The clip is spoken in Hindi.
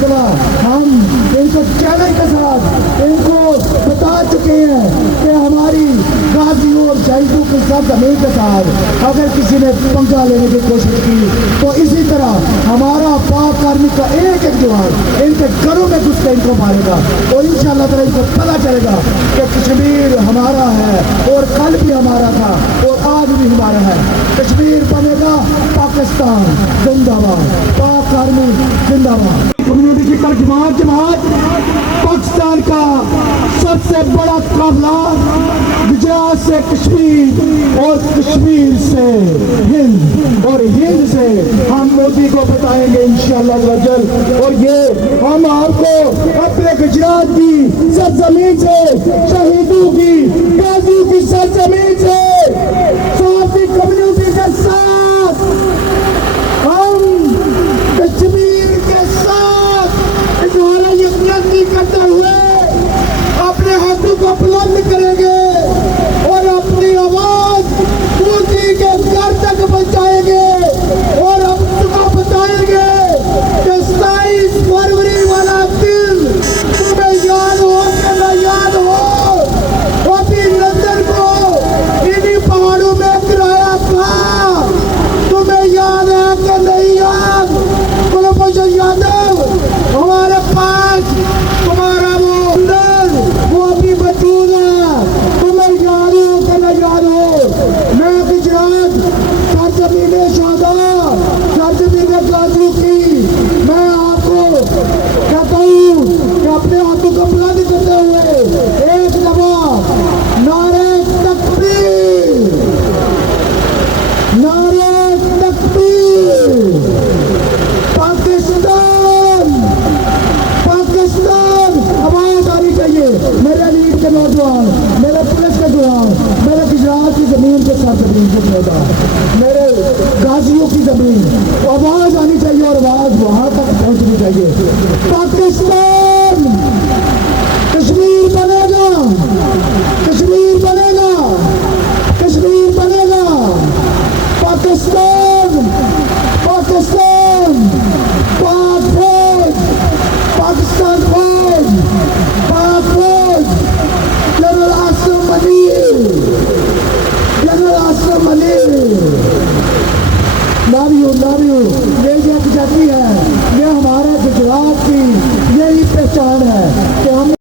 ताला हम इनको चैलेंज के साथ इनको बता चुके हैं कि हमारी गाजियों और शहीदों की सरजमीन के साथ अगर किसी ने पंगा लेने की कोशिश की तो इसी तरह हमारा पाक आर्मी का एक एक जवान इनके घरों में घुस के इनको मारेगा और इंशाअल्लाह ताला इनको पता चलेगा कि कश्मीर हमारा है और कल भी हमारा था और आज भी हमारा है। कश्मीर बनेगा पाकिस्तान जिंदाबाद, पाक आर्मी जिंदाबाद। कम्युनिटी की कल जमात पाकिस्तान का सबसे बड़ा काफिला गुजरात से कश्मीर और कश्मीर से हिंद और हिंद से हम मोदी को बताएंगे इंशाअल्लाह वजल। और ये हम आपको अपने गुजरात की सरजमीन से, शहीदों की, गाजियों की सरजमीन से, साथी कम्युनिटी के साथ हम कश्मीर के साथ इजहार यकीन करते हुए अपने हाथों को बुलंद करेंगे और अपनी आवाज मोदी के घर तक पहुंचाएंगे और हम तुमको बताएंगे कि 27 फरवरी वाला दिन तुम्हें याद हो कि न याद हो। अभी लंदन को इन्हीं पहाड़ों में गिराया था, तुम्हें याद है कि नहीं याद? कुलभूषण यादव हमारे पास तुम्हारा वो अभी मौजूद है, तुम्हें याद हो कि न याद हो? मैं गुजरात सरजमीन शादा, सरजमीन गाजियों की मैं आपको कहता हूँ कि अपने हाथों को बुलंद करते हुए एक दफा नारे तकबीर, नारे तकबीर, पाकिस्तान, पाकिस्तान आवाज आनी चाहिए। मेरे लीड के नौजवान, मेरे पुलिस के जवान, मेरे गुजरात की जमीन के साथ जमीन के पैदा, मेरे गाजियों की जमीन, आवाज आनी चाहिए और आवाज वहां तक पहुंचनी चाहिए। पाकिस्तान कश्मीर बनेगा, कश्मीर